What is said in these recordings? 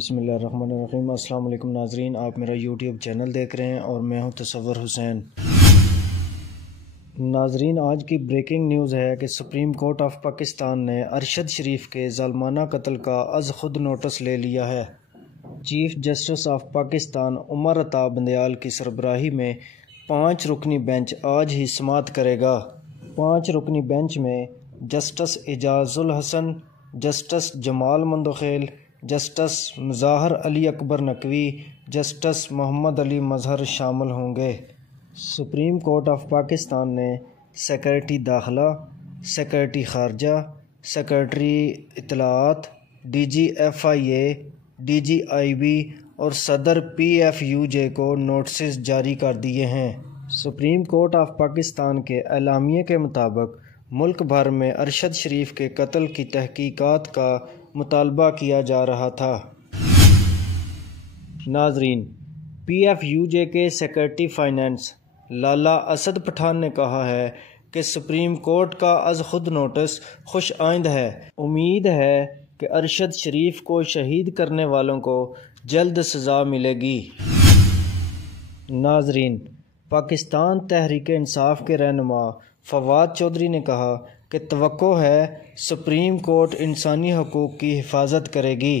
बिस्मिल्लाहिर्रहमानिर्रहीम। अस्सलाम वालेकुम नाजरीन, आप मेरा यूट्यूब चैनल देख रहे हैं और मैं हूं तसव्वुर हुसैन। नाजरीन, आज की ब्रेकिंग न्यूज़ है कि सुप्रीम कोर्ट ऑफ पाकिस्तान ने अरशद शरीफ के ज़ालमाना कत्ल का अज़ खुद नोटिस ले लिया है। Chief justice of Pakistan Umar Ata Bandial की सरबराही में 5 रुकनी बेंच आज ही समाअत करेगा। 5 रुकनी बेंच में justice Ijazul Hasan, justice Jamal Mandokhail, justice Mazahar Ali Akbar Naqvi, justice Mohammad Ali Mazhar शामिल होंगे। सुप्रीम कोर्ट ऑफ पाकिस्तान ने सेक्रेटरी दाखिला, सेक्रेटरी खारजा, सेक्रेटरी इत्तलाआत, DG FIA, DG IB और सदर PFUJ को नोटिस जारी कर दिए हैं। सुप्रीम कोर्ट ऑफ पाकिस्तान के एलामिये के मुताबिक मुल्क भर में अरशद शरीफ के कत्ल की तहकीकात का मुतालबा किया जा रहा था। नाजरीन, PFUJ के सेक्रेटरी फाइनेंस लाला असद पठान ने कहा है कि सुप्रीम कोर्ट का अज़ खुद नोटिस खुश आइंद है। उम्मीद है कि अरशद शरीफ को शहीद करने वालों को जल्द सज़ा मिलेगी। नाजरीन, पाकिस्तान तहरीक इंसाफ के रहनुमा फवाद चौधरी ने कहा कि तवक्को है सुप्रीम कोर्ट इंसानी हकूक़ की हिफाजत करेगी।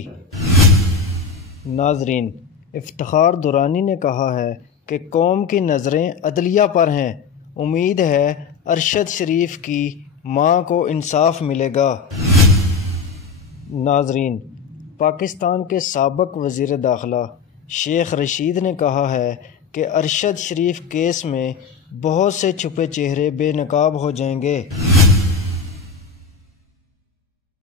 नाजरीन, इफ्तिखार दुरानी ने कहा है कि कौम की नज़रें अदलिया पर हैं। उम्मीद है अरशद शरीफ की मां को इंसाफ मिलेगा। नाजरीन, पाकिस्तान के साबिक़ वज़ीर दाखिला शेख रशीद ने कहा है कि अरशद शरीफ केस में बहुत से छुपे चेहरे बेनकाब हो जाएंगे।